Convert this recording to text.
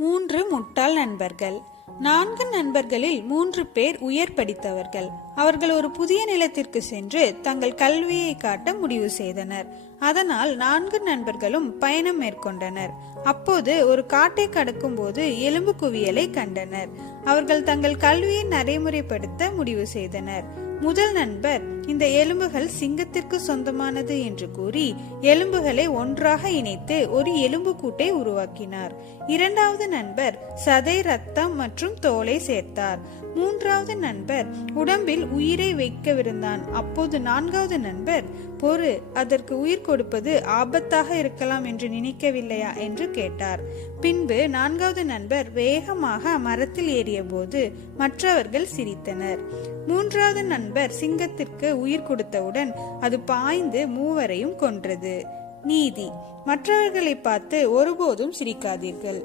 3 முட்டாள் நண்பர்கள். 4 நண்பர்களில் 3 பேர் உயர் படித்தவர்கள். அவர்கள் ஒரு புதிய நிலத்திற்கு சென்று தங்கள் கல்வியை காட்ட முடிவு செய்தனர். அதனால் 4 நண்பர்களும் பயணம் மேற்கொண்டனர். அப்போது ஒரு காட்டை கடக்கும் போது எலும்பு குவியலை கண்டனர். அவர்கள் தங்கள் கல்வியை நடைமுறைப்படுத்த முடிவு செய்தனர். முதல் நண்பர், இந்த எலும்புகள் சிங்கத்திற்கு சொந்தமானது என்று கூறி எலும்புகளை ஒன்றாக இணைத்து ஒரு எலும்பு கூட்டை உருவாக்கினார். இரண்டாவது நண்பர் சதை, ரத்தம் மற்றும் தோலை சேர்த்தார். மூன்றாவது நண்பர் உடம்பில் உயிரை வைக்கவிருந்தான். அப்போது நான்காவது நண்பர், பொறு, அதற்கு உயிர் கொடுப்பது ஆபத்தாக இருக்கலாம் என்று நினைக்கவில்லையா என்று கேட்டார். பின்பு நான்காவது நண்பர் வேகமாக மரத்தில் ஏறிய போது மற்றவர்கள் சிரித்தனர். மூன்றாவது நண்பர் சிங்கத்திற்கு உயிர் கொடுத்தவுடன் அது பாய்ந்து மூவரையும் கொன்றது. நீதி: மற்றவர்களை பார்த்து ஒருபோதும் சிரிக்காதீர்கள்.